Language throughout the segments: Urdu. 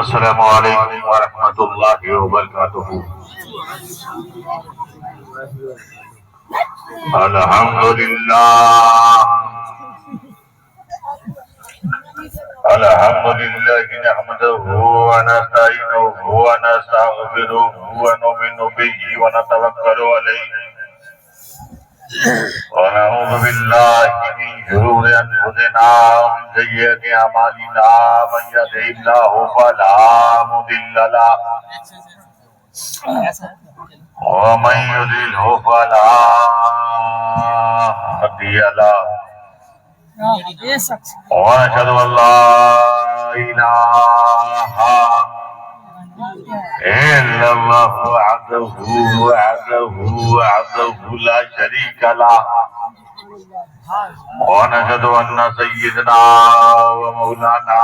السلام علیکم ورحمۃ اللہ وبرکاتہ۔ الحمدللہ نحمده ونستعینه ونستغفره ونؤمن به ونتوکل علیہ ونعوذ باللہ من شرور انفسنا ومن سیئات اعمالنا من یهده اللہ فلا مضل له ومن يضلل فلا هادي له واشهد ان لا اله الا الله وحده لا شريك له ونشهد ان سيدنا ومولانا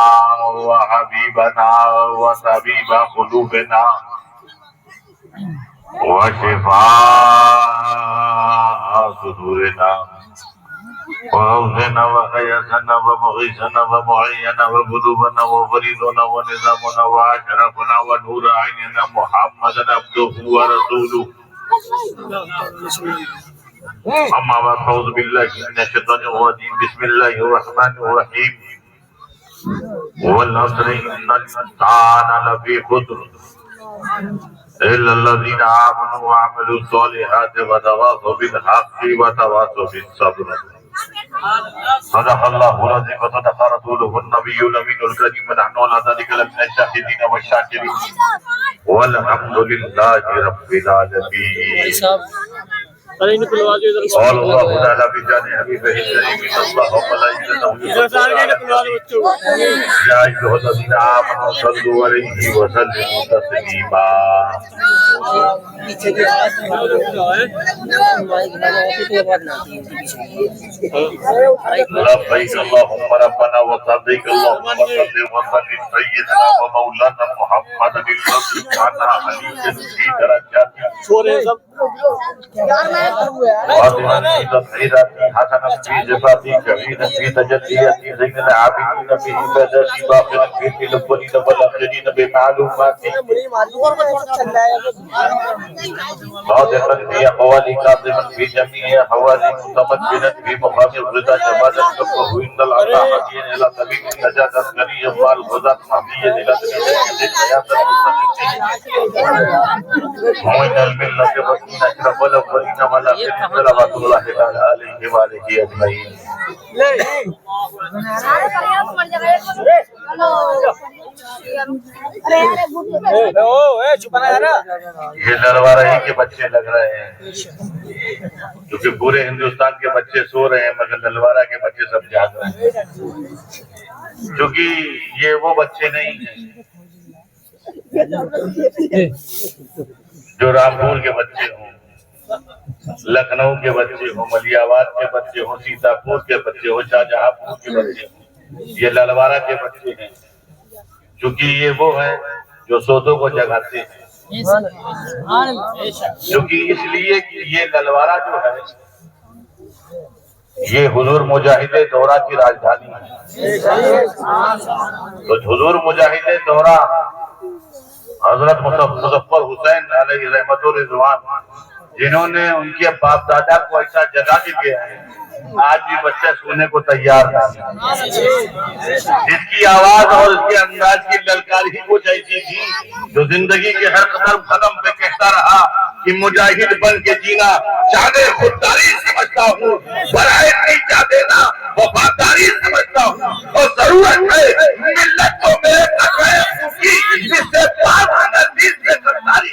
وحبيبنا وطبيب قلوبنا وشفاء صدورنا وغوثنا وغياثنا ومغيثنا ومعيننا وقلوبنا وفريدنا ونظامنا واشرفنا ونور عيننا محمدا عبده ورسوله اما بعد اعوذ بالله من الشيطان الرجيم بسم الله الرحمن الرحيم والعصر ان الانسان لفي خسر الا الذين امنوا وعملوا الصالحات وتواصوا بالحق وتواصوا بالصبر صدق الله العظيم وصدق رسوله النبي الامين الكريم ونحن على ذلك لمن الشاهدين والشاكرين والحمد لله رب العالمين ارے ان کو لوا دو ادھر قال الله تعالى بجان حبيبه الكريم ان الله وملائكته يا ايها الذين امنوا صلوا عليه وسلموا تسليما لبيك اللهم ربنا وسعديك اللهم صل وسلم سيدنا ومولانا محمد الذي كان عليا في درجاته واضحا في تضحيراتي حسنا في صفاتي كبيرا في تجلياتي زين العابدين في عباداتي باقرا في الاولين والاخرين بمعلوماتي صادقا في اقوالي كاظما في جميع احوالي متمكنا في مقام الرضا جمالا كفه ان العطاء هديا الى سبيل النجاة عسكريا مع الهدى مهديا الى سبيل الحياة المستقيم ومن الملة وسيلة اشرف الاولين والاخرين صلوات الله تعالى عليه وآله اجمعين۔ یہ للوارہی کے بچے لگ رہے ہیں کیونکہ پورے ہندوستان کے بچے سو رہے ہیں مگر للوارہ کے بچے سب جاگ رہے ہیں، کیونکہ یہ وہ بچے نہیں ہیں جو رامپور کے بچے ہوں، لکھنؤ کے بچے ہوں، ملیح آباد کے بچے ہوں، سیتا پور کے بچے ہوں، شاہجہاں پور کے بچے ہوں، یہ للوارہ کے بچے ہیں، کیونکہ یہ وہ ہیں جو سودوں کو جگاتے ہیں، کیونکہ اس لیے کہ یہ للوارہ جو ہے یہ حضور مجاہد دورہ کی راجدھانی ہے۔ تو حضور مجاہد دورہ حضرت مظفر حسین علیہ رحمت و رضوان جنہوں نے ان کے باپ دادا کو ایسا جگہ کے گیا ہے، آج بھی بچہ سونے کو تیار ہے، جس کی آواز اور اس کے انداز کی للکار ہی کچھ ایسی تھی جو زندگی کے ہر قدم پہ کہتا رہا کہ مجاہد بن کے جینا چاہے خودداری سمجھتا ہوں، برائے نہیں چاہ دینا وفاداری سمجھتا ہوں، اور ضرورت ہے ملت کو میرے تقوی کی جس سے پاک نزدیک سے خودداری۔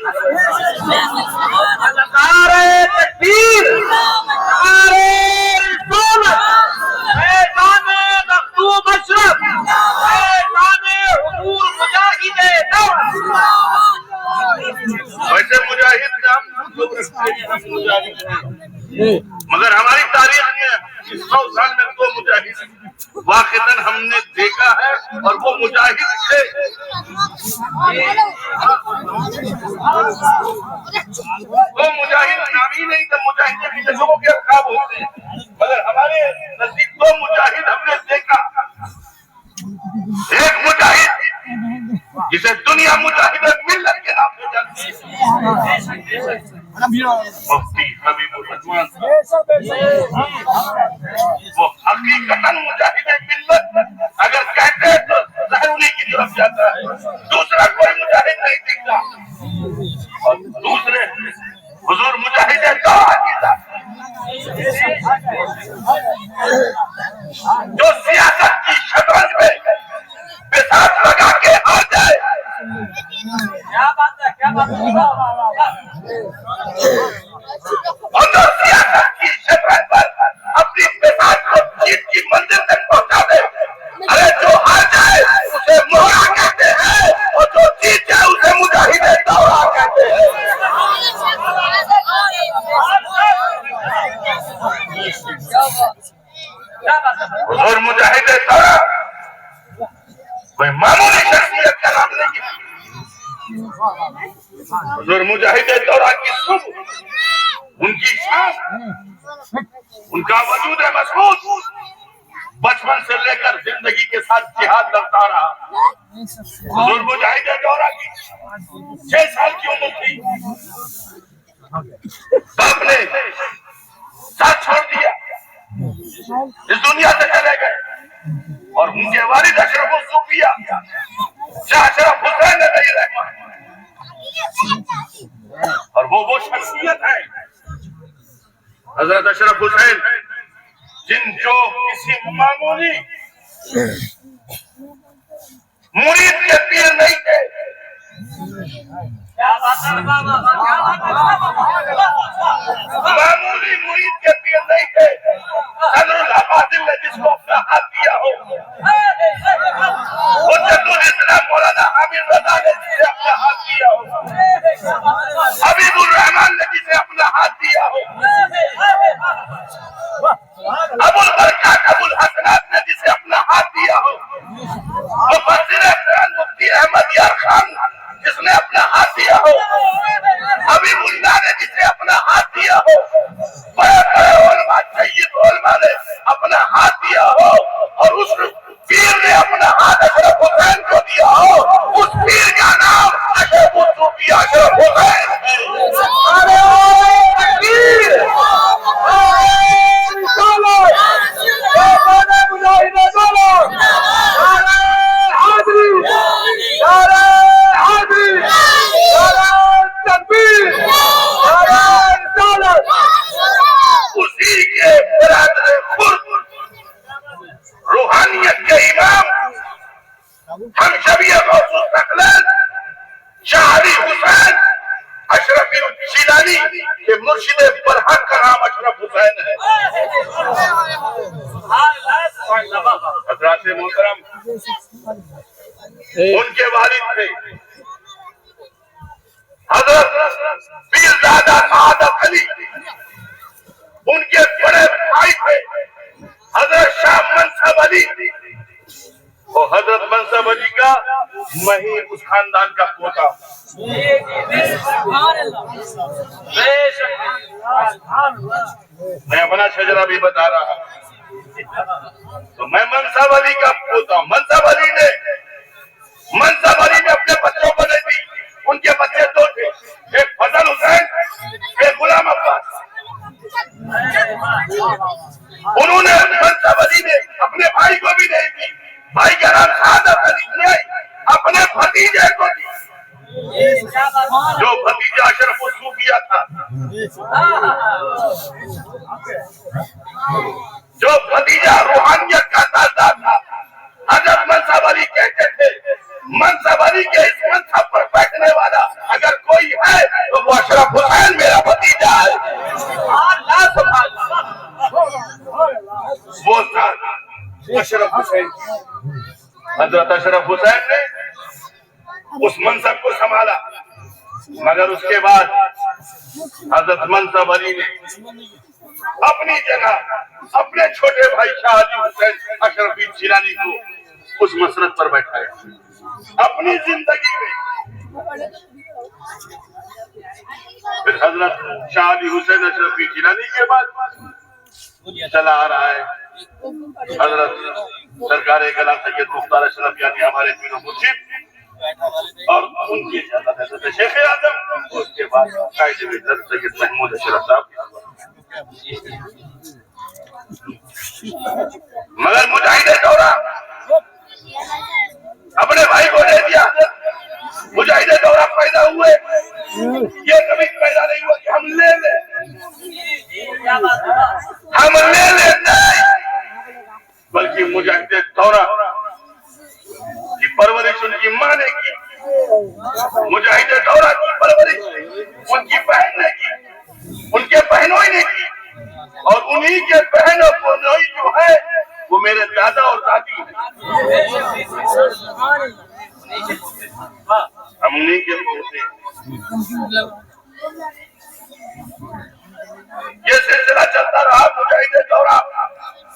نعرہ تکبیر، نعرہ رسالت، میدان مخدوم اشرف، میدان حضور مجاہد دورہ۔ ویسے مجاہد کا ہم لوگ رکھتے ہیں، ہم مجاہد ہیں، مگر ہماری تاریخ میں اس 100 سال میں 2 مجاہد واقعاً ہم نے دیکھا ہے، اور وہ مجاہد تھے۔ وہ مجاہد نام ہی نہیں تھا، مجاہد بھی لوگوں کے اصحاب ہوتے ہیں، مگر ہمارے نزدیک 2 مجاہد ہم نے دیکھا۔ ایک مجاہد جسے دنیا مجاہد ملت کے نام سے جانتی ہے، مفتی حبیب الرحمان، وہ حقیقتاً مجاہد ملت اگر کہتے ہیں تو ضروری کی طرف جاتا ہے، دوسرا کوئی مجاہد نہیں دکھتا، اور دوسرے حضور مجاہد دو عقیدہ جو سیاست کی شطرنج میں بساط لگا کے آ جائے، اور جو سیاست کی شطرنج پر اپنی بساط کو جیت کی منزل تک پہنچا دے، ارے جو ہار جائے اسے مولا کہتے ہیں، اور جو جیت جائے اسے مجاہد دورہ کہتے ہیں۔ حضور مجاہد دورہ کوئی معمولی شخصیت کا نام نہیں ہے، حضور مجاہد دورہ کی صبح ان کی شان، ان کا وجود مسعود بچپن سے لے کر زندگی کے ساتھ جہاد لڑتا رہا۔ حضور مجاہد دورہ کی 6 سال کی عمر تھی، باپ نے ساتھ چھوڑ دیا، اس دنیا سے چلے گئے، اور ان کے والد اشرف الصوفیہ شاہ اشرف حسین علیہ الرحمہ، اور وہ شخصیت ہے حضرت اشرف حسین جن جو کسی معمولی مرید کے پیر نہیں تھے، معمولی مرید کے پیر نہیں تھے، صدر العبادل نے جس کو اپنا ہاتھ دیا ہو، حجت الاسلام مولانا حامد رضا نے جسے اپنا ہاتھ دیا ہو، حبیب الرحمان نے جسے اپنا ہاتھ دیا ہو، ابو البرکات ابو الحسنات نے جسے اپنا ہاتھ دیا ہو، مفسر قرآن مفتی احمد یار خان جس نے اپنا ہاتھ دیا ہو، حبیب اللہ نے جسے اپنا ہاتھ دیا ہو، بڑے بڑے علماء سید علماء نے اپنا ہاتھ دیا ہو، اور اس پیر نے اپنا ہاتھ اشرف حسین کو دیا ہو، اس پیر کا نام اشرف الصوفیہ اشرف حسین ہے۔ اسی کے برادر خرد روحانیت کے امام ہم شبیہ غوث الثقلین شاہ علی حسین اشرفی الجیلانی کے مرشد برحق کا نام اشرف حسین ہے۔ حضرات محترم، ان کے والد تھے حضرت پیرزادہ سعادت علی، ان کے بڑے بھائی تھے حضرت شاہ منصب علی، اور حضرت منصب علی کا مہی اس خاندان کا پوتا۔ میں اپنا شجرہ بھی بتا رہا ہوں، تو میں منصب علی کا پوتا ہوں۔ منصب علی نے اپنے بچوں کو نہیں دی، ان کے بچے 2 تھے، ایک فضل حسین، ایک غلام عباس۔ انہوں نے منصب علی نے اپنے بھائی کو بھی نہیں دی، بھائی کا نام سعادت علی نہیں، اپنے بھتیجے کو دی، جو بھتیجہ اشرف الصوفیہ تھا، جو بھتیجا روحانیت کا تازہ تھا۔ حضرت منصب علی کہتے تھے منصب علی کے اس منصب پر بیٹھنے والا اگر کوئی ہے تو وہ اشرف حسین میرا بھتیجا ہے۔ وہ اشرف حسین، حضرت اشرف حسین نے اس منصب کو سنبھالا، مگر اس کے بعد حضرت منصب علی نے اپنی جگہ اپنے چھوٹے بھائی شاہ علی حسین اشرفی جیلانی کو اس مسرت پر بیٹھایا۔ اپنی زندگی میں پھر حضرت شاہ علی حسین اشرفی جیلانی کے بعد چلا آ رہا ہے حضرت سرکار کلا سید مختار اشرف، یعنی ہمارے پیر و مرشد ان کی اجازت حضرت شیخ اعظم، اس کے بعد قائد ملت سید محمود اشرف صاحب. مگر مجاہد دورہ اپنے بھائی کو دے دیا. مجاہد دورہ پیدا ہوئے، یہ کبھی پیدا نہیں ہوا کہ ہم لے لیں، ہم لے لیتے ہیں، بلکہ مجاہد دورہ کی پرورش ان کی ماں نے کی، مجاہد دورہ کی پرورش ان کی بہن نے کی، ان کے بہنوں نے کی، اور انہی کے بہنوں کو جو ہے وہ میرے دادا اور دادی ہیں. ہم انہی کے پوتے. یہ سلسلہ چلتا رہا. مجاہد دورہ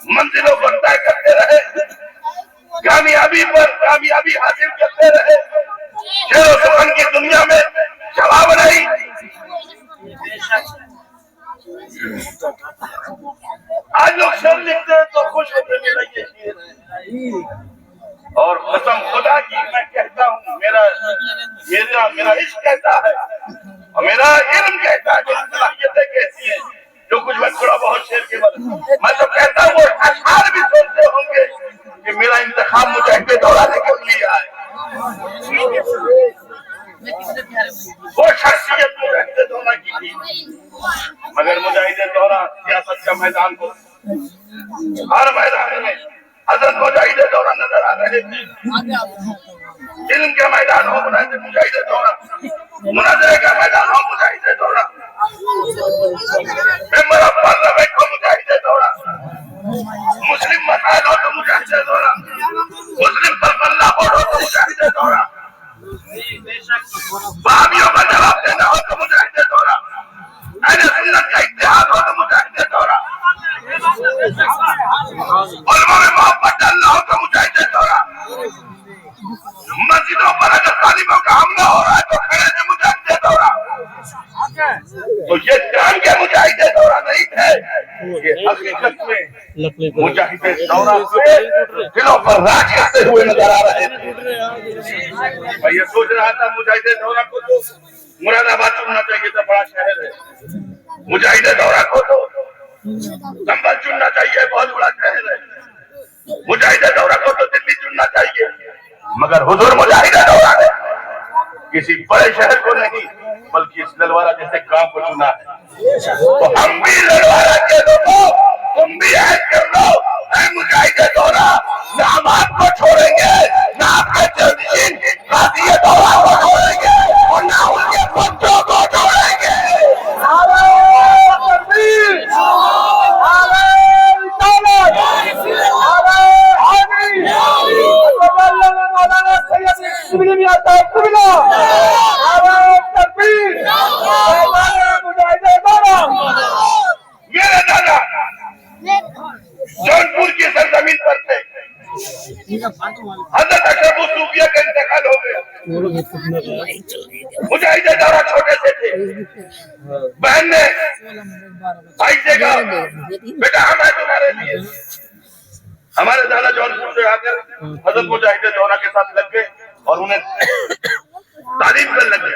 منزلوں پر طے کرتے رہے، کامیابی پر کامیابی حاصل کرتے رہے. شعر و سخن کی دنیا میں جواب نہیں. آج لوگ شعر لکھتے ہیں تو خوش ہوتے میرا یہ شعر ہے، اور قسم خدا کی میں کہتا ہوں، میرا عشق کہتا ہے اور میرا علم کہتا ہے، میری صلاحیتیں کہتی ہیں. جو کچھ میں تھوڑا بہت شعر کے بعد میں تو کہتا ہوں، وہ اشعار بھی سوچتے ہوں گے کہ میرا انتخاب مجاہد دورہ نے کر لیا ہے. وہ شخصیت مجاہد دورہ کی تھی. مگر مجاہد دورہ سیاست کا میدان کو ہر میدان میں حضرت مجاہد دورہ نظر آ رہے تھے. علم کے میدان ہو مجاہد دورہ، مناظرے کا میدان ہو مجاہد دورہ، ممبر آف پارلیمنٹ ہو مجاہد دورہ، مسلم مسائل ہو تو مجاہد دورہ، مسلم پرملہ بورڈ ہو تو مجاہد دورہ، وہابیوں کا جواب دینا ہو تو مجاہد دورہ، اہل سنت کا اتحاد ہو تو مجاہد دورہ، علماء میں محبت ڈالنا ہو تو مجاہد دورہ، مسجدوں پر اگر طالبوں کا حملہ ہو رہا ہے تو کھڑے سے مجاہد دورہ. تو یہ جان کے مجاہد دورہ نہیں تھے، یہ حقیقت میں مجاہد دورہ سے دلوں پر راج کرتے ہوئے نظر آ رہے تھے. میں یہ سوچ رہا تھا مجاہد دورہ کو تو مراد آباد چننا چاہیے تھا، بڑا شہر ہے. مجاہد دورہ کو تو سنبھل چننا چاہیے، بہت بڑا شہر ہے. مجاہد دورہ کو تو دلی چننا چاہیے. مگر حضور مجاہد دورہ نے کسی بڑے شہر کو نہیں بلکہ اس للوارہ جیسے گاؤں کو چنا ہے. تو ہم بھی للوارہ کے لوگوں، تم بھی عہد کر لو، اے مجاہد دورہ، نہ ہم آپ کو چھوڑیں گے، نہ آپ کے جانشین قاضی دورہ کو چھوڑیں گے، اور نہ ان کے بچوں کو چھوڑیں گے. میرے دادا جونپور کی سرزمین پر تھے. حضرت اشرف صوفیہ کا انتقال ہو گیا. مجاہد دورہ چھوٹے سے تھے. بہن نے بھائی سے کہا بیٹا ہم ہیں تمہارے لیے. ہمارے دادا جونپور سے آ کر حضرت مجاہد دورہ کے ساتھ لگ گئے اور انہیں تعلیم کرنے لگے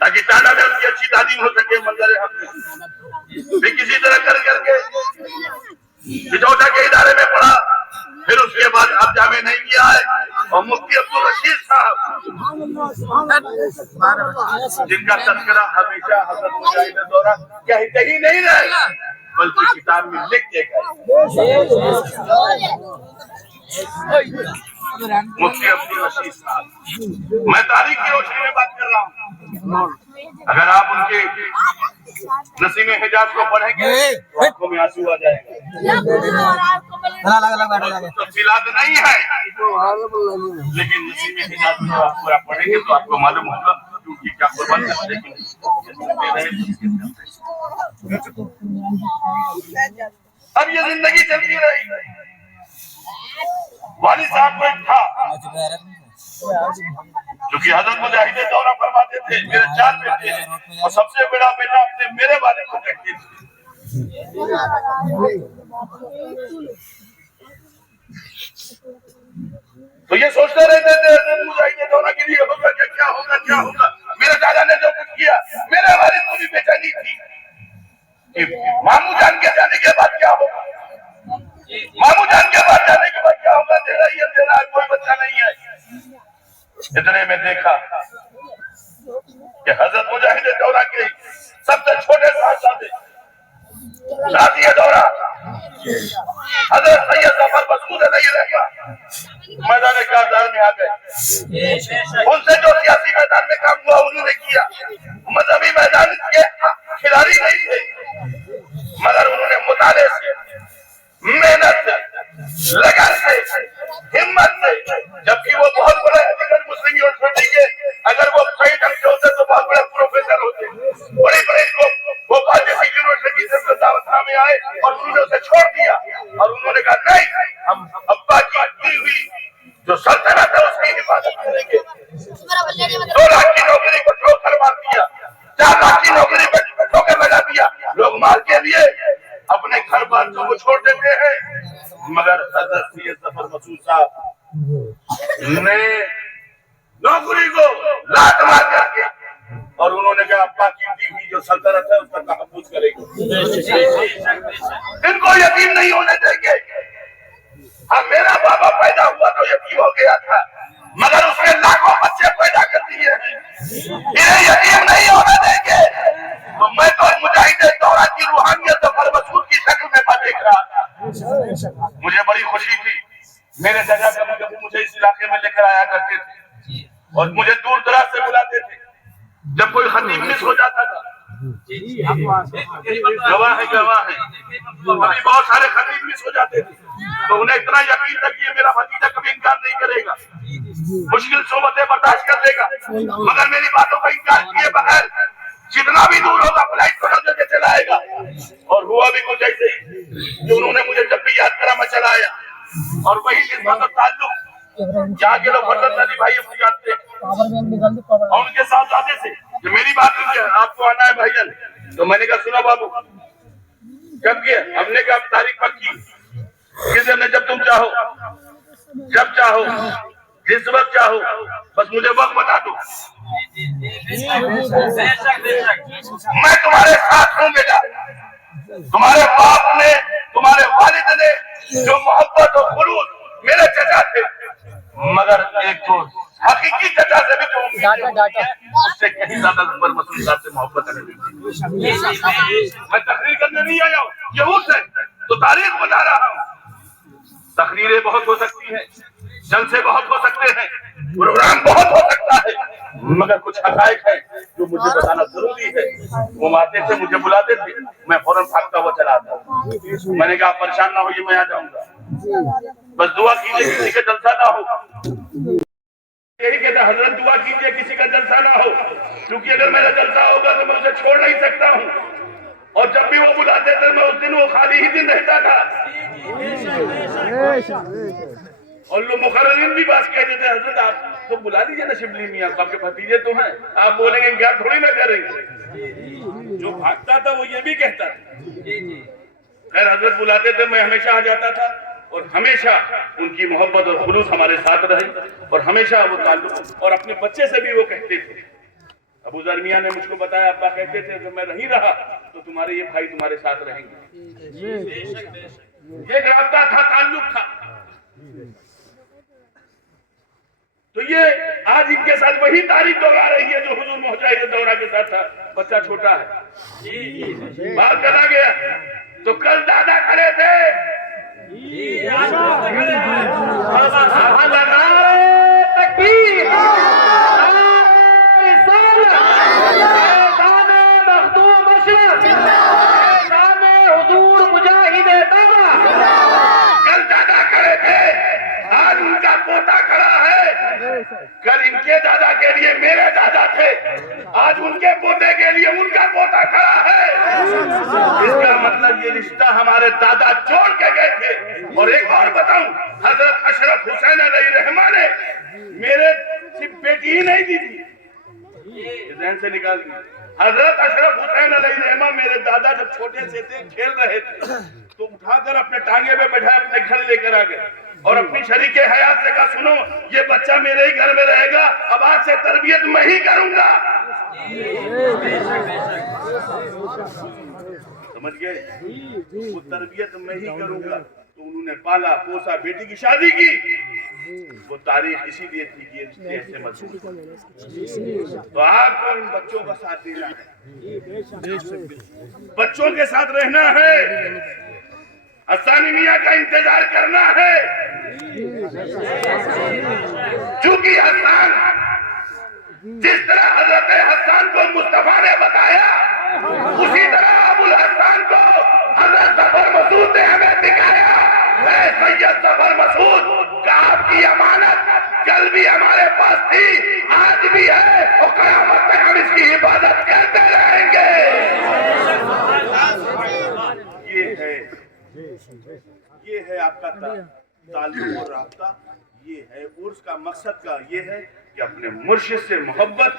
تاکہ ٹاٹا میں ان کی اچھی تعلیم ہو سکے. منظر حق میں بھی کسی طرح کر کے بٹوٹا کے ادارے میں پڑھا. پھر اس کے بعد اب جامع نہیں کیا ہے. اور مفتی عبدالرشید صاحب جن کا تذکرہ ہمیشہ حضرت مجاہد دورہ کہتے ہی نہیں رہے بلکہ کتاب میں لکھ کے گئے. مفتی عبدالرشید صاحب، میں تاریخ کی روشنی میں بات کر رہا ہوں. اگر آپ ان کے نسیم حجاز کو پڑھیں گے تو آنکھوں میں آنسو آ جائے گا. تفصیلات نہیں ہے لیکن نسیم حجاز کو آپ پورا پڑھیں گے تو آپ کو معلوم ہوگا کیونکہ کیا قربان کرتے ہیں. اب یہ زندگی چلتی رہی. والد صاحب کو ایک تھا جو کہ حضرت مجاہد دورہ فرماتے تھے میرے 4 بیٹے ہیں اور سب سے بڑا بیٹا اپنے میرے والد کو کہتے تھے. تو یہ سوچتے رہتے تھے حضرت مجاہد بچہ نہیں ہے. اتنے میں دیکھا کہ حضرت مجاہد دورہ کے سب سے چھوٹے صاحبزادے شادی دورہ حضرت سید ظفر مسعود علیہ رحمہ میدان کارزار میں آ گئے. ان سے جو سیاسی میدان میں کام ہوا انہوں نے کیا. مذہبی میدان کے کھلاڑی نہیں تھے مگر انہوں نے مطالعے سے, محنت سے, لگن سے, ہمت سے, جبکہ وہ بہت بڑے علیگڑھ مسلم یونیورسٹی کے اگر وہ صحیح ڈھنگ سے ہوتے تو بہت بڑے پروفیسر ہوتے. بڑی بڑی بھوپال جیسی یونیورسٹی سے دعوت نامے آئے اور انہوں نے اسے چھوڑ دیا اور انہوں نے کہا نہیں, ہم ابا کی دی ہوئی جو سلطنت ہے اس کی حفاظت کریں گے. 2 لاکھ کی نوکری کو ٹھوکر مار دیا, 4 لاکھ کی نوکری کو ٹھوکر لگا دیا. لوگ مال کے لیے اپنے گھر باروں کو چھوڑ دیتے ہیں مگر حضرت سید ظفر مسعود صاحب نے نوکری کو لات مار کر کے اور انہوں نے کہا ابا کی دی ہوئی جو سلطنت ہے اس کا تحفظ کریں گے. ان کو یقین نہیں ہونے دیں گے. ہاں میرا بابا پیدا ہوا تو یتیم ہو گیا تھا مگر اس نے لاکھوں بچے پیدا کر دیے ہیں. انہیں یقین نہیں ہونے دیں گے. تو میں تو مجاہد دورہ کی روحانیت ظفر مسعود کی شکل میں دیکھ رہا تھا. مجھے بڑی خوشی تھی. میرے چچا کبھی کبھی مجھے اس علاقے میں لے کر آیا کرتے تھے اور مجھے دور دراز سے بلاتے تھے. جب کوئی خطیب مس ہو جاتا تھا, گواہ ہے ابھی بہت سارے خطیب مس ہو جاتے تھے تو انہیں اتنا یقین تھا کہ یہ میرا بھتیجا کبھی انکار نہیں کرے گا, مشکل صحبتیں برداشت کر لے گا مگر میری باتوں کا انکار کیے بغیر جتنا بھی دور ہوگا فلائٹ پکڑ کے چلا آئے گا. اور ہوا بھی کچھ ایسے ہی کہ انہوں نے مجھے جب بھی یاد کرا میں چلا آیا. اور وہی نسبت اور تعلق جہاں کے لوگ حضرت علی بھائی ہم جانتے ہیں اور ان کے ساتھ جاتے تھے کہ میری بات ہوئی ہے آپ کو آنا ہے بھائی جان. تو میں نے کہا سنا بابو کب کیا؟ ہم نے کہا تاریخ پکی کس دن, جب تم چاہو, جب چاہو, جس وقت چاہو, بس مجھے وقت بتا دو. میں تمہارے ساتھ ہوں بیٹا. تمہارے باپ نے, تمہارے والد نے جو محبت اور خلوص میرے چچا تھے مگر ایک تو حقیقی چچا سے بھی جو امید ہے اس سے کہیں زیادہ ظفر مسعود صاحب سے محبت ہے. میں تقریر کرنے نہیں آیا ہوں, یہود ہے تو تاریخ بتا رہا ہوں. تقریریں بہت ہو سکتی ہیں, جلسے بہت ہو سکتے ہیں, پروگرام بہت ہو سکتا ہے مگر کچھ حقائق ہیں جو مجھے بتانا ضروری ہے. وہ آتے تھے مجھے بلاتے تھے میں فوراً بھاگتا ہوا چلا آتا. میں نے کہا پریشان نہ ہوئیے میں آ جاؤں گا, بس دعا کیجیے کسی کا جلسہ نہ ہو. یہی کہتا حضرت دعا کیجیے کسی کا جلسہ نہ ہو کیونکہ اگر میرا جلسہ ہوگا تو میں اسے چھوڑ نہیں سکتا ہوں. اور جب بھی وہ بلاتے تھے میں اس دن وہ خالی ہی دن رہتا تھا. اور لوگ مقررین بھی بات کہتے تھے حضرت آپ تو بلا دیجئے نا شبلی میاں, آپ کے بھتیجے تو ہیں, آپ بولیں گے انکار تھوڑی نہ کریں گے. جو بھاگتا تھا وہ یہ بھی کہتا تھا. خیر حضرت بلاتے تھے, میں ہمیشہ آ جاتا تھا اور ہمیشہ ان کی محبت اور خلوص ہمارے ساتھ رہے اور ہمیشہ وہ تعلق. اور اپنے بچے سے بھی وہ کہتے تھے, ابو ذر میاں نے مجھ کو بتایا ابا کہتے تھے کہ میں نہیں رہا تو تمہارے یہ بھائی تمہارے ساتھ رہیں گے. یہ رابطہ تھا, تعلق تھا. تو یہ آج ان کے ساتھ وہی تاریخ دوہرا رہی ہے جو حضور مجاہد دورہ کے ساتھ تھا. بچہ چھوٹا ہے, باہر چلا گیا تو کل دادا کھڑے تھے. تکبیر حضور مجاہد دورہ. کل دادا کھڑے تھے, آج ان کا پوتا کھڑا ہے. کل ان کے دادا کے لیے میرے دادا تھے, آج ان کے پوتے کے لیے ان کا پوتا کھڑا ہے. اس کا مطلب یہ رشتہ ہمارے دادا جوڑ کے گئے تھے. اور ایک اور بتاؤں, حضرت اشرف حسین علیہ رحمہ نے میرے صرف بیٹی ہی نہیں دی تھی, ذہن سے نکال دی. حضرت اشرف حسین علیہ رحمہ میرے دادا جب چھوٹے سے تھے کھیل رہے تھے تو اٹھا کر اپنے ٹانگے پہ بٹھا اپنے گھر لے کر آ گئے اور اپنی شریک حیات سے کہا سنو یہ بچہ میرے ہی گھر میں رہے گا, اب آج سے تربیت میں ہی کروں گا. سمجھ گئے, وہ تربیت میں ہی کروں گا. تو انہوں نے پالا پوسا, بیٹی کی شادی کی وہ تاریخ اسی لیے تھی کہ یہ رشتے ایسے مضبوط ہوں۔ تو آپ کو ان بچوں کا ساتھ دینا ہے، بچوں کے ساتھ رہنا ہے، حسانی میاں کا انتظار کرنا ہے، چونکہ حسان جس طرح حضرت حسان کو مصطفیٰ نے بتایا اسی طرح ابو الحسان کو حضرت ظفر مسعود نے ہمیں دکھایا۔ اے سید ظفر مسعود، کہ آپ کی امانت کل بھی ہمارے پاس تھی، آج بھی ہے، اور قیامت تک ہم اس کی حفاظت کرتے رہیں گے۔ یہ ہے آپ کا تعلق اور رابطہ، یہ ہے عرس کا مقصد کا یہ ہے کہ اپنے مرشد سے محبت،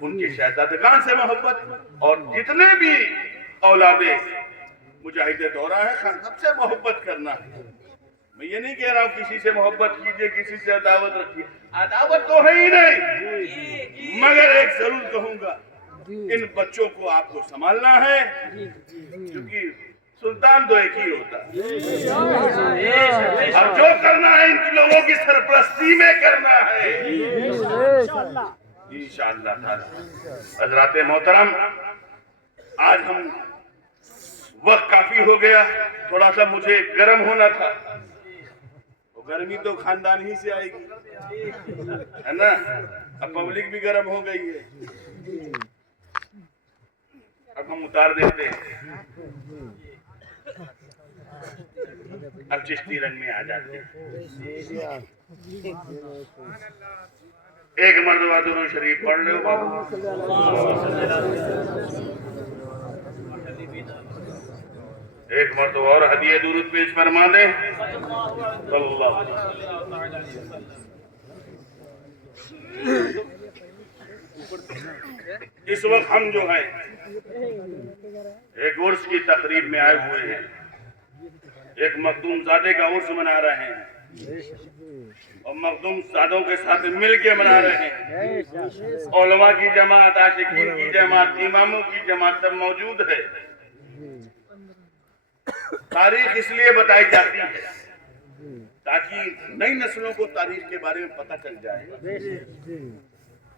ان کے شہزادگان سے محبت، اور جتنے بھی اولاد مجاہد دورہ ہیں سب سے محبت کرنا ہے۔ میں یہ نہیں کہہ رہا ہوں کسی سے محبت کیجئے، کسی سے عداوت رکھیے، عداوت تو ہے ہی نہیں، مگر ایک ضرور کہوں گا، ان بچوں کو آپ کو سنبھالنا ہے، کیونکہ سلطان تو ایک ہی ہوتا ہے، اب جو کرنا ہے ان لوگوں کی سرپرستی میں کرنا ہے انشاءاللہ تعالی۔ حضرات محترم، آج ہم وقت کافی ہو گیا، تھوڑا سا مجھے گرم ہونا تھا، گرمی تو خاندان ہی سے آئے گی، ہے نا؟ اب پبلک بھی گرم ہو گئی ہے، اب ہم اتار دیتے ہیں، اب چشتی رنگ میں آ جاتے ہیں۔ ایک مرتبہ درود شریف پڑھ لو بابو۔ ایک مرتبہ اور ہدیہ درود پیش فرما دیں۔ صلی اللہ علیہ وسلم۔ اس وقت ہم جو ہیں ایک عرس کی تقریب میں آئے ہوئے ہیں، ایک مخدوم زادے کا عرس منا رہے ہیں، اور مخدوم زادوں کے ساتھ مل کے منا رہے ہیں، علماء کی جماعت، عاشقین کی جماعت، اماموں کی جماعت سب موجود ہے۔ تاریخ اس لیے بتائی جاتی ہے تاکہ نئی نسلوں کو تاریخ کے بارے میں پتہ چل جائے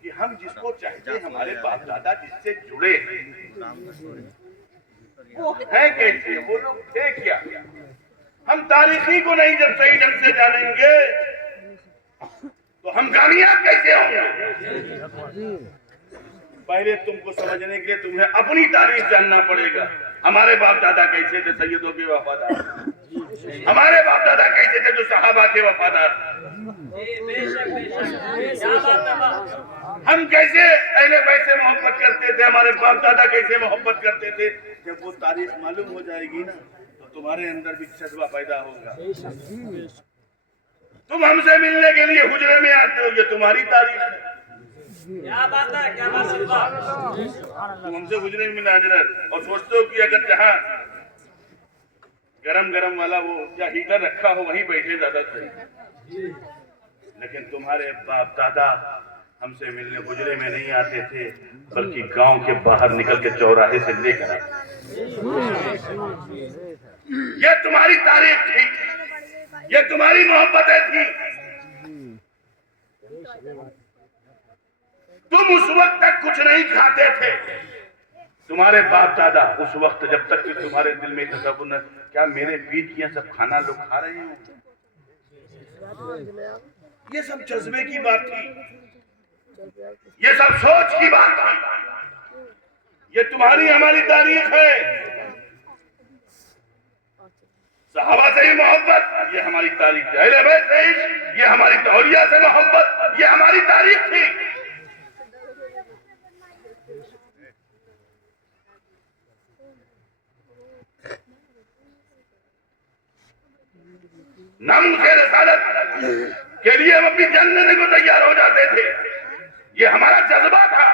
کہ ہم جس کو چاہتے ہیں، ہمارے باپ دادا جس سے جڑے ہیں، وہ ہیں کیسے، وہ لوگ تھے کیا۔ ہم تاریخی کو نہیں جب صحیح ڈھنگ سے جانیں گے تو ہم کامیاب کیسے ہوں گے۔ پہلے تم کو سمجھنے کے لیے تمہیں اپنی تاریخ جاننا پڑے گا۔ ہمارے باپ دادا کیسے تھے، سیدوں کے وفادار، ہمارے باپ دادا کیسے تھے، جو صحابہ کے وفادار، ہم کیسے اہل بیت سے محبت کرتے تھے، ہمارے باپ دادا کیسے محبت کرتے تھے۔ جب وہ تاریخ معلوم ہو جائے گی نا تو تمہارے اندر بھی جذبہ پیدا ہوگا۔ تم ہم سے ملنے کے لیے حجرے میں آتے ہو، یہ تمہاری تاریخ ہے۔ کیا بات ہے، کیا بات ہے۔ تم ہم سے حجرے میں ملنا حضرت، اور سوچتے ہو کہ اگر جہاں گرم گرم والا وہ یا ہیٹر رکھا ہو وہیں بیٹھے زیادہ صحیح، لیکن تمہارے باپ دادا ہم سے ملنے حجرے میں نہیں آتے تھے، بلکہ گاؤں کے باہر نکل کے چوراہے سے لے کر آتے۔ یہ تمہاری تاریخ تھی، یہ تمہاری محبتیں تھیں۔ تم اس وقت تک کچھ نہیں کھاتے تھے، تمہارے باپ دادا اس وقت جب تک کہ تمہارے دل میں تصور نہ، کیا میرے بیٹیاں سب کھانا لوگ کھا رہے ہیں؟ یہ سب جذبے کی بات تھی، یہ سب سوچ کی بات تھی۔ یہ تمہاری ہماری تاریخ ہے۔ صحابہ سے ہی محبت، یہ ہماری تاریخ ہے۔ اہل بیت سے عشق، یہ ہماری اولیاء سے محبت، یہ ہماری تاریخ تھی۔ ناموس رسالت کے لیے ہم اپنی جان دینے کو تیار ہو جاتے تھے، یہ ہمارا جذبہ تھا۔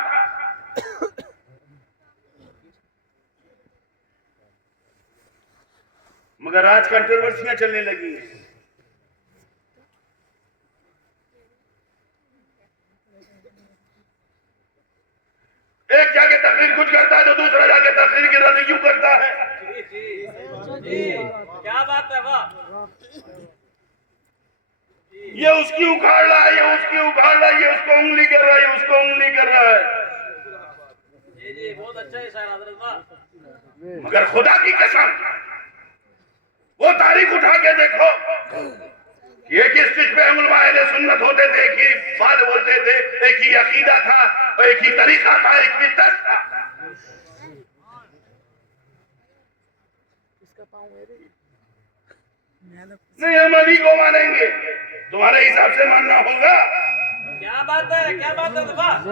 مگر آج کنٹروورسیاں چلنے لگی ہیں۔ ایک جا کے تقریر کچھ کرتا ہے تو دوسرا جا کے تقریر کی رد کیوں کرتا ہے؟ کیا بات ہے، واہ۔ یہ اس کی اکھاڑ رہا ہے، یہ اس کی اکھاڑ رہا ہے، یہ اس کو انگلی کر رہا ہے، یہ اس کو انگلی کر رہا ہے. بہت اچھا ہے شاعر حضرت واہ. مگر خدا کی قسم وہ تاریخ اٹھا کے دیکھو، ایک ہی اسٹیج پہ علماء اہل سنت ہوتے تھے، ایک ہی بات بولتے تھے، ایک ہی عقیدہ تھا، ایک ہی طریقہ تھا، ایک ہی طرز تھا. نہیں ہم علی کو مانیں گے، تمہارے حساب سے ماننا ہوگا. کیا بات ہے، کیا بات ہے. واہ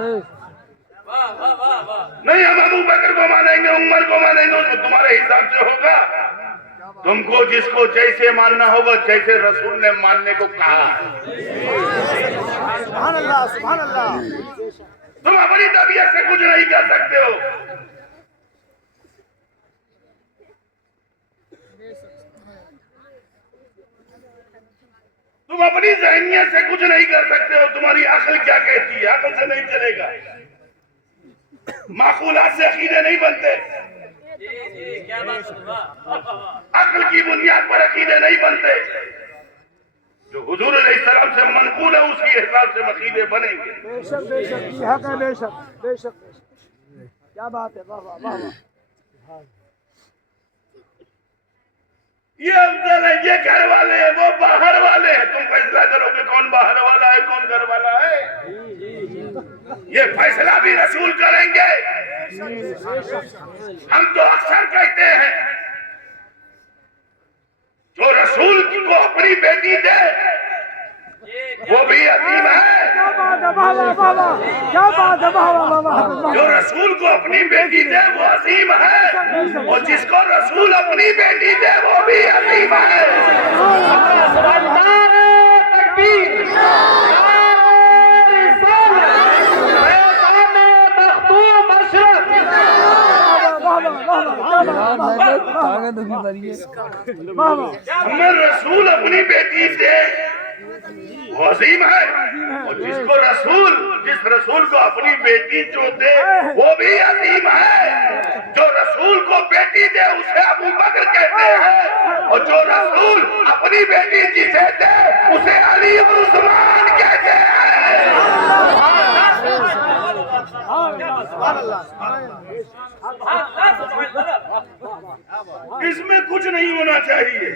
واہ واہ واہ واہ. نہیں ہم ابو بکر کو مانیں گے، عمر کو مانیں گے، اس کو تمہارے حساب سے ہوگا. تم کو جس کو جیسے ماننا ہوگا، جیسے رسول نے ماننے کو کہا ہے. سبحان اللہ سبحان اللہ. تم اپنی طبیعت سے کچھ نہیں کر سکتے ہو. تم اپنی ذہنیت سے کچھ نہیں کر سکتے ہو. تمہاری عقل کیا کہتی ہے؟ عقل سے نہیں چلے گا. معقولات سے عقیدے نہیں بنتے. کیا بات ہے. واہ واہ واہ. عقل کی بنیاد پر عقیدے نہیں بنتے. جو حضور علیہ السلام سے منقول ہے، اس کے حساب سے عقیدے بنیں گے. بے شک بے شک یہ حق ہے. بے شک بے شک بے شک. کیا بات ہے. واہ واہ واہ واہ. یہ افضل ہے، یہ گھر والے ہیں، وہ باہر والے ہیں. تم فیصلہ کرو کہ کون باہر والا ہے، کون گھر والا ہے. یہ فیصلہ بھی رسول کریں گے. ہم تو اکثر کہتے ہیں جو رسول کو اپنی بیٹی دے وہ بھی عظیم ہے. کیا بات ہے. واہ واہ واہ واہ. کیا بات ہے. واہ واہ واہ واہ. جو رسول کو اپنی بیٹی دے وہ عظیم ہے، اور جس کو رسول اپنی بیٹی دے وہ بھی عظیم ہے. ہمیں رسول اپنی بیٹی دے وہ عظیم ہے، اور جس رسول کو اپنی بیٹی جو دے وہ بھی عظیم ہے. جو رسول کو بیٹی دے اسے ابو بکر کہتے ہیں، اور جو رسول اپنی بیٹی جسے دے اسے علی اور عثمان کہتے ہیں. اس میں کچھ نہیں ہونا چاہیے،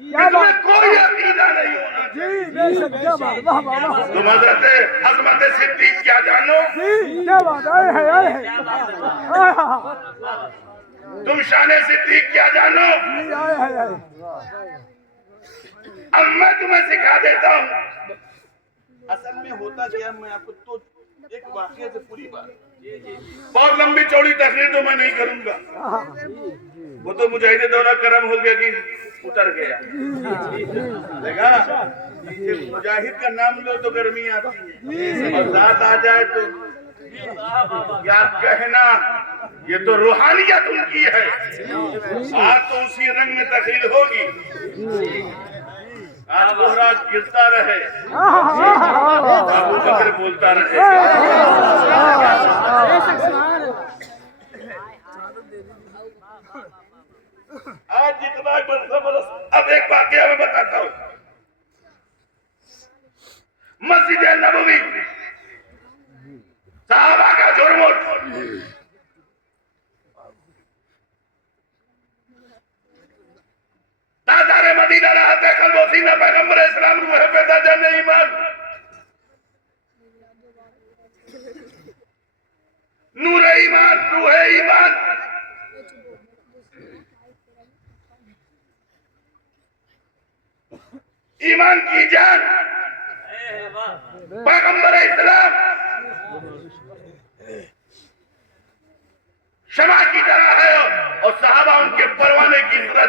اس میں کوئی عقیدہ نہیں ہونا چاہیے. جی بے شک. کیا بات. واہ واہ واہ. تم حضرت عظمت صدیق کیا جانو؟ جی کیا بات ہے. آئے ہیں. تم شان صدیق کیا جانو؟ جی آئے ہیں. آئے. اب میں تمہیں سکھا دیتا ہوں. اصل میں ہوتا کیا، میں آپ کو تو ایک واقعے سے پوری بات، بہت لمبی چوڑی تقریر تو میں نہیں کروں گا. وہ تو مجاہد دورہ کرم ہو گیا کہ اتر گیا. دیکھا مجاہد کا نام لو تو گرمی آتی ہے، اور ذات آ جائے تو یاد کہنا یہ تو روحانیت ان کی ہے. آج تو اسی رنگ میں تقریر ہوگی. آج کوہرا گرتا رہے، ابو بکر بولتا رہے. آج جتنا برس اب ایک واقعہ میں بتاتا ہوں. مسجد نبوی صحابہ کا جرم، تاجدار مدینہ راحت قلب و سینہ پیغمبر اسلام روح پیدا جان ایمان نور ایمان روح ایمان ایمان کی جان پیغمبر اسلام شمع کی طرح ہے، اور صحابہ ان کے پروانے کی طرح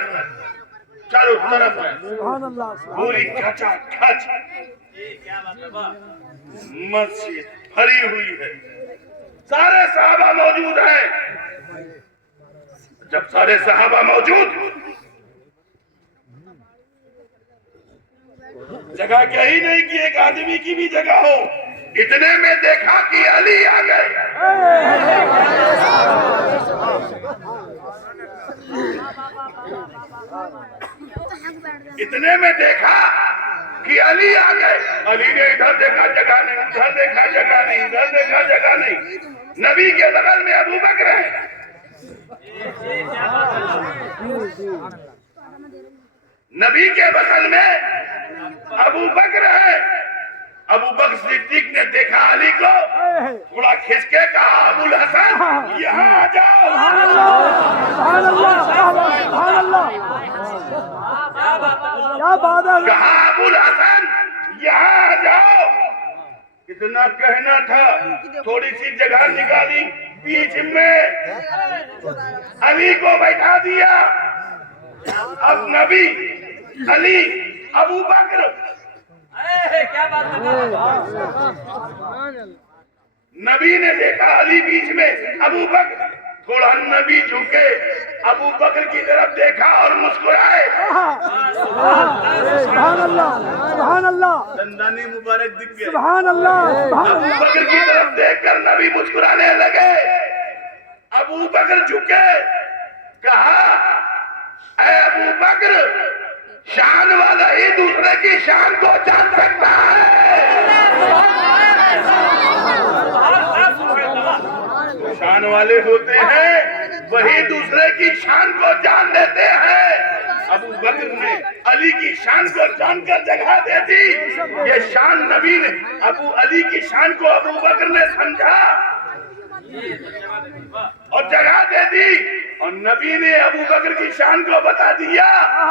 چاروں طرف ہے. سبحان اللہ. پوری کھچا کھچ مسجد بھری ہوئی ہے. سارے صحابہ موجود ہیں. جب سارے صحابہ موجود، جگہ کہی نہیں کہ ایک آدمی کی بھی جگہ ہو. اتنے میں دیکھا کہ علی آ گئے. اتنے میں دیکھا کہ علی آ گئے. علی نے ادھر دیکھا جگہ نہیں, ادھر دیکھا جگہ نہیں, ادھر دیکھا جگہ نہیں. نبی کے بغل میں ابو بکر ہے. نبی کے بغل میں ابو بکر ہے. ابو بکر صدیق نے دیکھا علی کو, تھوڑا کھینچ کے کہا ابو الحسن یہاں آ جاؤ. سبحان اللہ, سبحان اللہ, کیا بات ہے. کہا ابو الحسن یہاں آ جاؤ. اتنا کہنا تھا, تھوڑی سی جگہ نکالی, بیچ میں علی کو بیٹھا دیا. اب نبی, علی, ابو بکر. کیا بات ہے. نبی نے دیکھا علی بیچ میں, ابو بکر. تھوڑا نبی جھکے, ابو بکر کی طرف دیکھا اور مسکرائے. سبحان اللہ, سبحان اللہ, دندانی مبارک دکھ گئے. سبحان اللہ, سبحان ابو اللہ. بکر کی طرف دیکھ کر نبی مسکرانے لگے. ابو بکر جھکے, کہا اے ابو بکر, شان والا ہی دوسرے کی شان کو جان سکتا ہے. شان والے ہوتے ہیں وہی دوسرے کی شان کو جان لیتے ہیں. ابو بکر نے علی کی شان کو جان کر جگہ دے دی. یہ شان نبی نے ابو علی کی شان کو ابو بکر نے سمجھا اور جگہ دے دی. اور نبی نے ابو بکر کی شان کو بتا دیا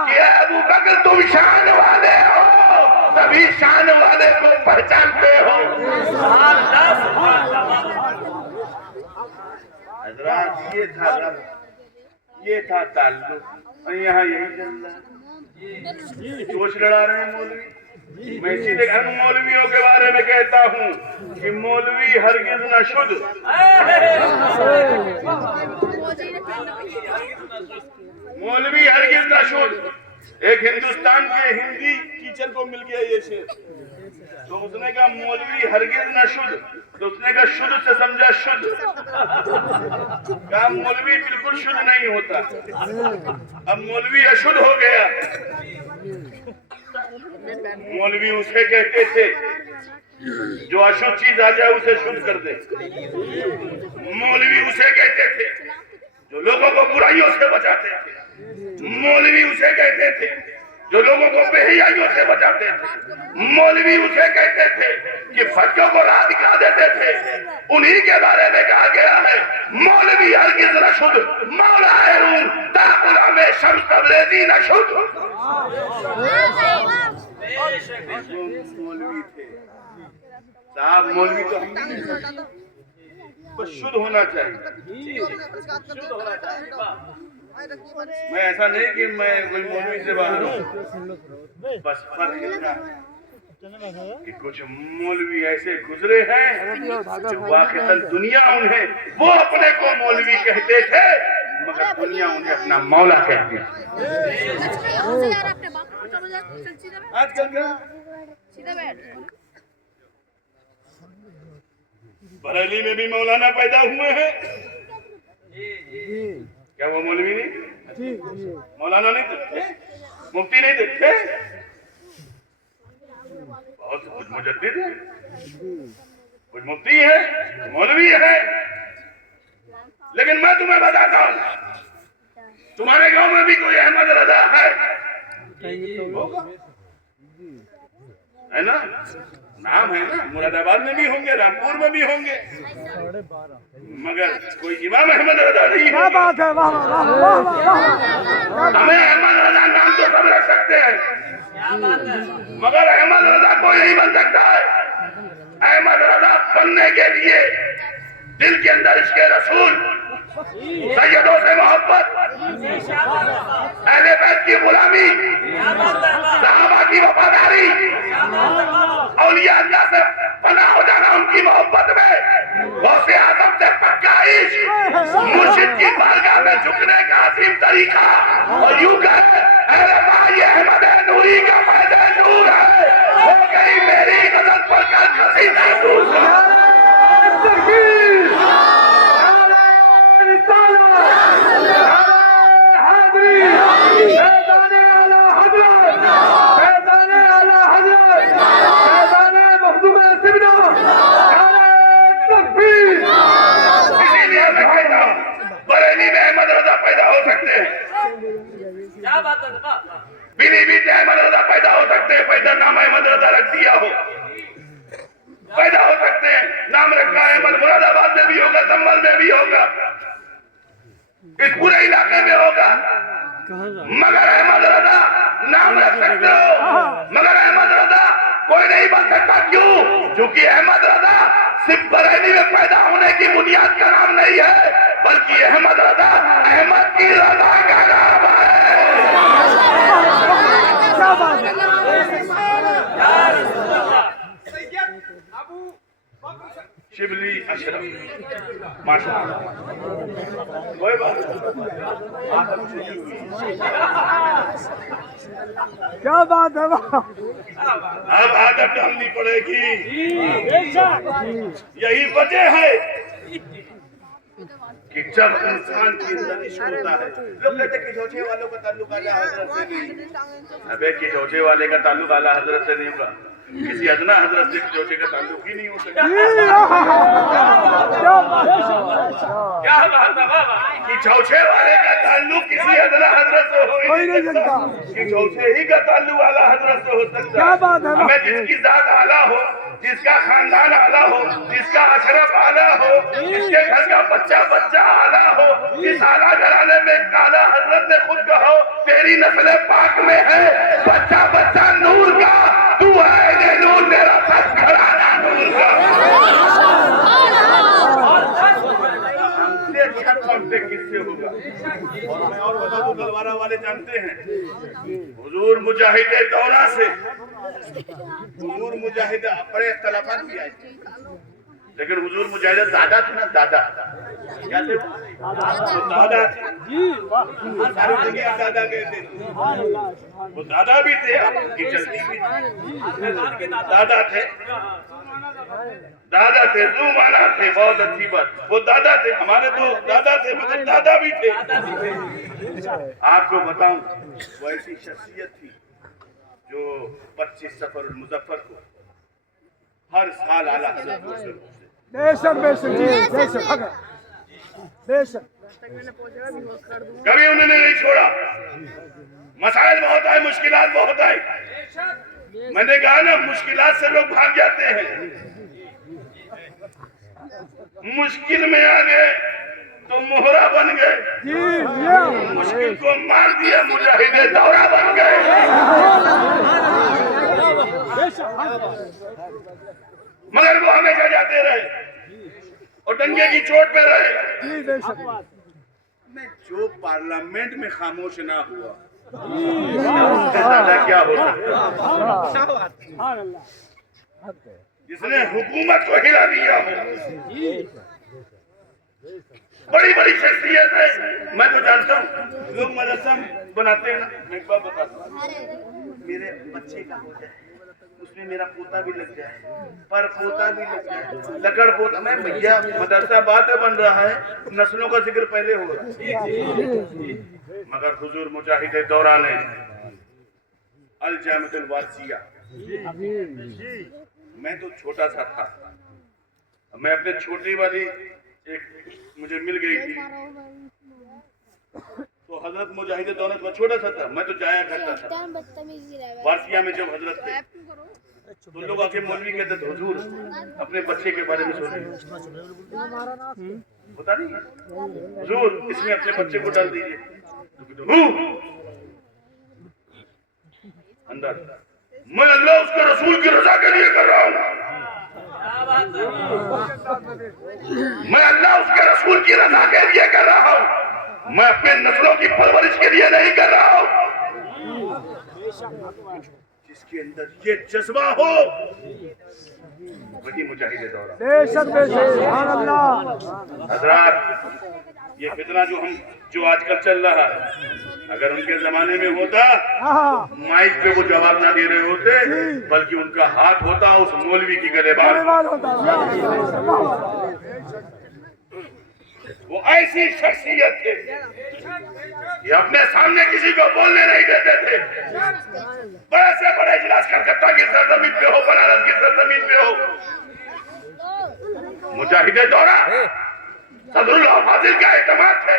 کہ اے ابو بکر تم شان والے ہو, تبھی شان والے کو پہچانتے ہو. حضرات یہ تھا تعلق, اور یہاں یہی چل رہا ہے. جوش لڑا رہے ہیں مولوی. میں اسی لیے ہم مولویوں کے بارے میں کہتا ہوں کہ مولوی ہرگز نہ شد. مولوی ہرگز نہ شد. ایک ہندوستان کے ہندی ٹیچر کو مل گیا یہ شعر, تو اس نے کہا مولوی ہرگز نہ شد, تو اس نے کہا شد سے سمجھا شد. کہا مولوی بالکل شد نہیں ہوتا. اب مولوی اشد ہو گیا. مولوی اسے کہتے تھے جو اشد چیز آ جائے اسے شد کر دے. مولوی اسے کہتے تھے جو لوگوں کو برائیوں سے بچاتے تھے. مولوی اسے کہتے تھے جو لوگوں کو بے حیائیوں سے بچاتے تھے. مولوی اسے کہتے تھے کہ بچوں کو راہ دکھا دیتے تھے. انہی کے بارے میں کہا گیا ہے مولوی ہرگز نہ شد, مولا روم تا غلام شمس تبریزی نہ شد. مولوی تھے صاحب, مولوی تو ہم بس شد ہونا چاہیے. میں ایسا نہیں کہ میں کوئی مولوی سے باہر ہوں, بس فرق اتنا کہ کچھ مولوی ایسے گزرے ہیں جو واقعاً دنیا انہیں وہ اپنے کو مولوی کہتے تھے مگر دنیا انہیں اپنا مولا کہتی ہے. آج کل کا بریلی میں بھی مولانا پیدا ہوئے ہیں. کیا وہ مولوی نہیں, مولانا نہیں دیکھتے, مفتی نہیں دیکھتے, بہت کچھ مجدد ہے, کچھ مفتی ہے, مولوی ہے. لیکن میں تمہیں بتاتا ہوں تمہارے گاؤں میں بھی کوئی احمد رضا ہے نا, نام ہے نا. مراد آباد میں بھی ہوں گے, رامپور میں بھی ہوں گے, مگر کوئی امام احمد رضا نہیں ہے. کیا بات ہے, واہ واہ واہ واہ. ہمیں احمد رضا نام تو سب رکھ سکتے ہیں مگر احمد رضا کوئی نہیں بن سکتا ہے. احمد رضا بننے کے لیے دل کے اندر عشق رسول, سیدوں سے محبت, اہل بیت کی غلامی, صحابہ کی وفاداری, اولیاء اللہ سے پناہ ہو جانا ان کی محبت میں, غوث اعظم سے پکا عشق, مرشد کی بارگاہ میں جھکنے کا عظیم طریقہ. اور یوں کہ اہل بھائی احمد نوری کا فیض نور ہے, ہو گئی میری غزل پر کل قصیدہ دور ہے. حضرت کیا بات ہے دفعہ بیوی بیٹے احمد رضا پیدا ہو سکتے ہیں، پیدا نام احمد رضا رکھ دیا ہو، پیدا ہو سکتے ہیں، نام رکھا ہے احمد، مراد آباد میں بھی ہوگا، سنبھل میں بھی ہوگا، اس پورے علاقے میں ہوگا، مگر احمد رضا نام رکھ سکتے ہو، مگر احمد رضا کوئی نہیں بن سکتا، کیوں؟ کیونکہ احمد رضا صرف بریلی میں پیدا ہونے کی بنیاد کا نام نہیں ہے، بلکہ احمد رضا احمد کی رضا کا نام ہے۔ کیا بات ہے؟ شبلی اشرف ماشاء اللہ، کوئی بات کیا بات ہے؟ اب عادت ڈالنی پڑے گی، یہی وجہ ہے کہ جب انسان کی اندر عشق ہوتا ہے، لوگ کہتے ہیں کہ جوچے والوں کا تعلق اعلیٰ حضرت سے نہیں، ابے کہ جوچے والے کا تعلق اعلیٰ حضرت سے نہیں ہوگا، کسی ادنا حضرت سے جوچے کا تعلق ہی نہیں ہو سکتا، کیا بات ہے بابا کہ جوچے والے کا تعلق کسی ادنا حضرت سے ہو ہی نہیں سکتا، کہ جوچے ہی کا تعلق اعلیٰ حضرت سے ہو سکتا کیا بات ہے؟ ہمیں جس کی ذات اعلیٰ ہو، جس کا خاندان اعلیٰ ہو، جس کا اشرف اعلیٰ ہو، جس کے گھر کا بچہ اعلیٰ ہو، جس اعلیٰ گھرانے میں اعلیٰ حضرت نے خود کہا تیری نسل پاک میں ہے بچہ نور کا، تو ہے یہ نور، تیرا سب گھرانہ نور کا۔ سے اچھا کانٹیکٹ کس سے ہوگا؟ اور میں اور بتا دوں، گلوارہ والے جانتے ہیں حضور مجاہد دورہ سے، حضور مجاہد بڑے اختلافات بھی آئے، لیکن حضور مجاہد دادا تھے نا، دادا کیا تھے؟ دادا تھے، سارے دنیا دادا کہتے تھے، وہ دادا بھی تھے، آپ کی چلتی بھی تھی، دادا تھے، دادا تھے، دو مانا تھے، بہت اچھی بات، وہ دادا تھے، ہمارے تو دادا تھے مگر دادا بھی تھے۔ آپ کو بتاؤں وہ ایسی شخصیت تھی جو 25 سفر المظفر کو ہر سال اعلیٰ حضرت کو بے شک بے شک جی، بے شک بے شک، کبھی انہوں نے نہیں چھوڑا، مسائل بہت آئے، مشکلات بہت آئے، میں نے کہا نا مشکلات سے لوگ بھاگ جاتے ہیں، مشکل میں آ گئے تو مہرہ بن گئے، مشکل کو مار دیا مجاہد دورہ بن گئے۔ مگر وہ ہمیشہ جاتے رہے اور ڈنگے کی چوٹ پہ رہے، میں جو پارلیمنٹ میں خاموش نہ ہوا اس سے زیادہ کیا ہو سکتا، جس نے حکومت کو ہلا دیا ہو، بڑی بڑی شخصیت ہے، میں تو جانتا ہوں لوگ مدرسہ بناتے ہیں نا، میں ایک بات بتاتا ہوں، میرے بچے کا ہو جائے اس میں میرا پوتا بھی لگ جائے، پر پوتا بھی لگ جائے، لکڑ پوتا، میں بھیا مدرسہ بعد بن رہا ہے، نسلوں کا ذکر پہلے ہو رہا ہے، مگر حضور مجاہد دورہ نے الجامعۃ الوارثیہ، میں تو چھوٹا سا تھا، میں اپنے چھوٹی والی ایک مجھے مل گئی تھی، تو حضرت مجاہد دورہ میں چھوٹا سا تھا، میں تو جایا کرتا تھا وارثیہ میں، جب حضرت تھے تو لوگ آکے مولوی کہتے تھے حضور اپنے بچے کے بارے میں سوچیں، ہوتا نہیں ہے حضور اس میں اپنے بچے کو ڈال دیجئے، اندر میں اللہ اس کے رسول کی رضا کے لیے کر رہا ہوں، میں اللہ اس کے رسول کی رضا کے لیے کر رہا ہوں، میں اپنے نسلوں کی پرورش کے لیے نہیں کر رہا ہوں۔ جس کے اندر یہ جذبہ ہو وہی مجاہد دورہ۔ بے شک بے شک، سبحان اللہ۔ حضرات یہ فتنہ جو آج کل چل رہا ہے، اگر ان کے زمانے میں ہوتا مائک پہ وہ جواب نہ دے رہے ہوتے، بلکہ ان کا ہاتھ ہوتا اس مولوی کی گلے بار، وہ ایسی شخصیت تھے یہ اپنے سامنے کسی کو بولنے نہیں دیتے تھے، بڑے سے بڑے اجلاس کلکتہ کی سرزمین پہ ہو، بنارس کی سرزمین پہ ہو، مجاہد دورہ صدر اللہ فاضل کا اعتماد ہے،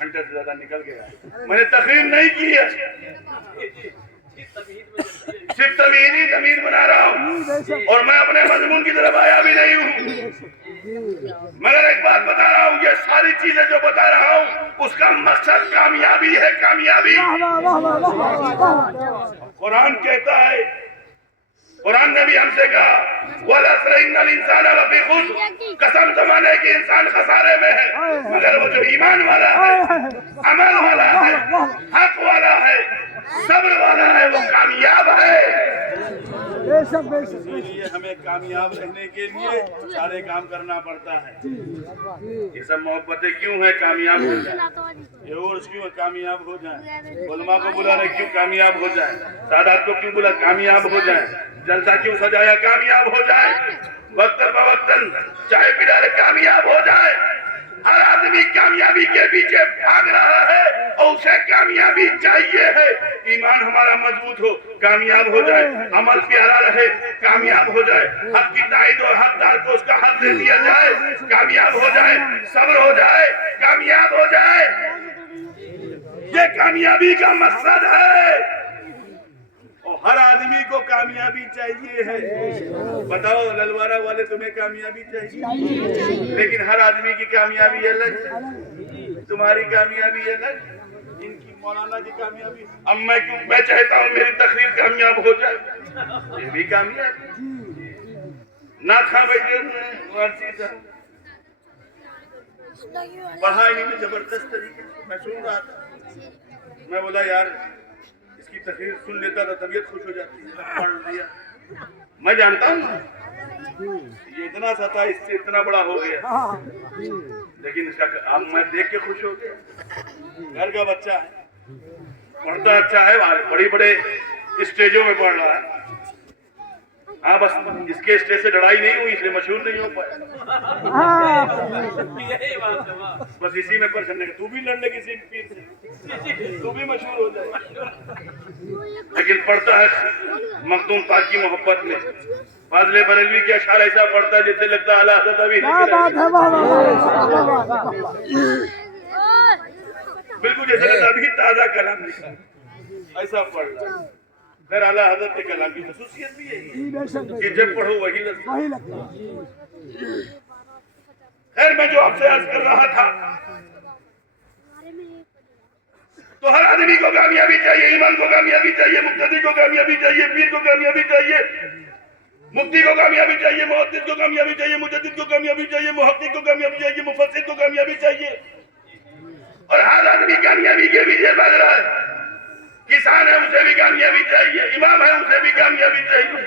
گھنٹے سے زیادہ نکل گیا ہے. میں نے تقریر نہیں کی ہے, صرف تمہیدی ضمیر بنا رہا ہوں, اور میں اپنے مضمون کی طرف آیا بھی نہیں ہوں, مگر ایک بات بتا رہا ہوں, یہ ساری چیزیں جو بتا رہا ہوں اس کا مقصد کامیابی ہے, کامیابی. قرآن کہتا ہے, قرآن نے بھی ہم سے کہا وَالْعَصْرِ إِنَّ الْإِنسَانَ لَفِي خُسْرٍ, قسم زمانے کہ انسان خسارے میں ہے, مگر وہ جو ایمان والا ہے, عمل والا ہے, حق والا ہے, صبر والا ہے, وہ کامیاب ہے. اسی لیے ہمیں کامیاب رہنے کے لیے سارے کام کرنا پڑتا ہے. یہ سب محبتیں کیوں ہیں؟ کامیاب ہو جائیں. یہ عرس کیوں ہے؟ کامیاب ہو جائیں. علماء کو بلانے کیوں؟ کامیاب ہو جائیں. سادات کو کیوں بلا؟ کامیاب ہو جائیں. جلسہ کیوں سجایا؟ کامیاب ہو جائیں. وقتاً فوقتاً چائے پلانے کامیاب ہو جائے. ہر آدمی کامیابی کے پیچھے بھاگ رہا ہے اور اسے کامیابی چاہیے ہے. ایمان ہمارا مضبوط ہو, کامیاب ہو جائے. عمل پیارا رہے, کامیاب ہو جائے. حق کی تائید اور حقدار کو اس کا حق دے دیا جائے, کامیاب ہو جائے. صبر ہو جائے, کامیاب ہو جائے. یہ کامیابی کا مقصد ہے, اور ہر آدمی کو کامیابی چاہیے ہے. بتاؤ للوارہ والے, تمہیں کامیابی چاہیے, لیکن ہر آدمی کی کامیابی الگ, تمہاری کامیابی الگ, ان کی مولانا کی کامیابی. اب میں چاہتا ہوں میری تقریر کامیاب ہو جائے, یہ بھی کامیاب. نہ کھا بیٹھے ہوئے پڑھا انہیں میں زبردست طریقے سے, میں سن رہا تھا. میں بولا یار اس کی تقریر سن لیتا تو طبیعت خوش ہو جاتی ہے. پڑھ لیا. میں جانتا ہوں یہ اتنا سا تھا, اس سے اتنا بڑا ہو گیا, لیکن اس کا اب میں دیکھ کے خوش ہو گیا. گھر کا بچہ ہے, پڑھتا اچھا ہے, بڑی بڑے اسٹیجوں میں پڑھ رہا ہے. ہاں بس اس کے اسٹیج سے لڑائی نہیں ہوئی, اس لیے مشہور نہیں ہو پائے. بس اسی میں پریشان ہے, تو بھی لڑنے کسی پیر سے, تو بھی مشہور ہو جائے. لیکن پڑھتا ہے مخدوم پاک کی محبت میں. فاضل بریلوی کے اشعار ایسا پڑھتا ہے جیسے لگتا ہے اعلیٰ حضرت ابھی بالکل جیسے لگتا ابھی تازہ کلام لکھا, ایسا پڑھ رہا ہے. پھر اعلیٰ حضرت کے کلام کی خصوصیت بھی یہی ہے کہ جب پڑھو وہی لگتا. خیر, میں جو آپ سے عرض کر رہا تھا, تو ہر آدمی کو کامیابی چاہیے. ایمان کو کامیابی چاہیے, مقتدی کو کامیابی چاہیے, پیر کو کامیابی چاہیے, مفتی کو کامیابی چاہیے, محدث کو کامیابی چاہیے, مجدد کو کامیابی چاہیے, محقق کو کامیابی چاہیے, مفسر کو کامیابی چاہیے. اور ہر آدمی کامیابی کے پیچھے بھاگ رہا ہے. کسان ہے, اسے بھی کامیابی چاہیے. امام ہے, اسے بھی کامیابی چاہیے.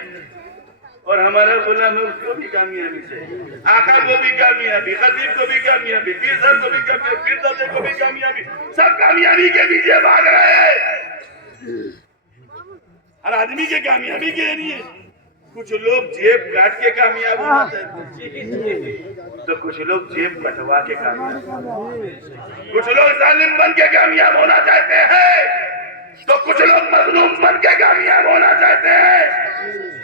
اور ہمارا غلام ہے, اس کو بھی کامیابی چاہیے. آقا کو بھی کامیابی, خطیب کو بھی کامیابی, پیر صاحب کو بھی کامیابی, پیر دادے کو بھی کامیابی. سب کامیابی کے پیچھے بھاگ رہے ہیں. ہر آدمی کے کامیابی کے لیے کچھ لوگ جیب کاٹ کے کامیاب ہونا چاہتے ہیں, تو کچھ لوگ جیب کٹوا کے کامیاب, کچھ لوگ ظالم بن کے کامیاب ہونا چاہتے ہیں, تو کچھ لوگ مظلوم بن کے کامیاب ہونا چاہتے ہیں.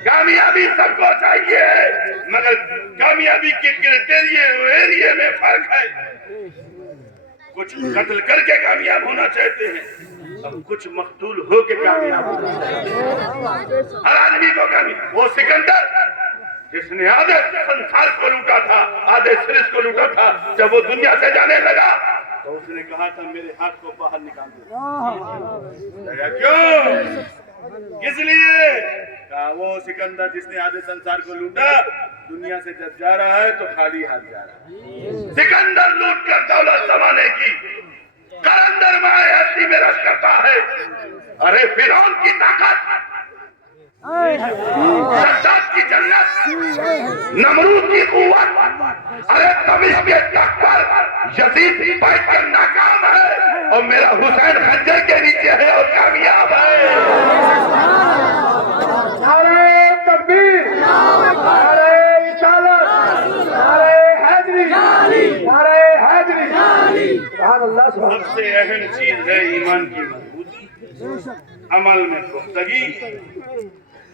کامیابی سب کو چاہیے, مگر کامیابی کے ایریے میں فرق ہے. کچھ قتل کر کے کامیاب ہونا چاہتے ہیں, اب کچھ مقتول ہو کے کامیاب ہونا چاہتے ہیں. ہر آدمی کو کامیاب. وہ سکندر جس نے آدھے سنسار کو لوٹا تھا, آدھے سرس کو لوٹا تھا, جب وہ دنیا سے جانے لگا تو اس نے کہا تھا میرے ہاتھ کو باہر نکال دو. کیوں؟ کس لیے؟ کہا وہ سکندر جس نے آدھے سنسار کو لوٹا, دنیا سے جب جا رہا ہے تو خالی ہاتھ جا رہا ہے. سکندر لوٹ کر دولت زمانے کی, قلندر مائے ہستی میں رش کرتا ہے. ارے فرعون کی طاقت, شداد کی جنت, نمرود کی قوت, ارے تمش کے تخت پر یزید بیٹھ کر ناکام ہے, اور میرا حسین خنجر کے نیچے ہے اور کامیاب ہے. نعرہ تکبیر, نعرہ رسالت, نعرہ حیدری, نعرہ حیدری. سبحان اللہ. سب سے اہم چیز ہے ایمان کی مضبوطی, عمل میں پختگی,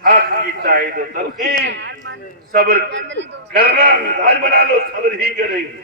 حق کی تائید و تلقین, صبر کرنا. مزاج بنا لو, صبر ہی کریں گے.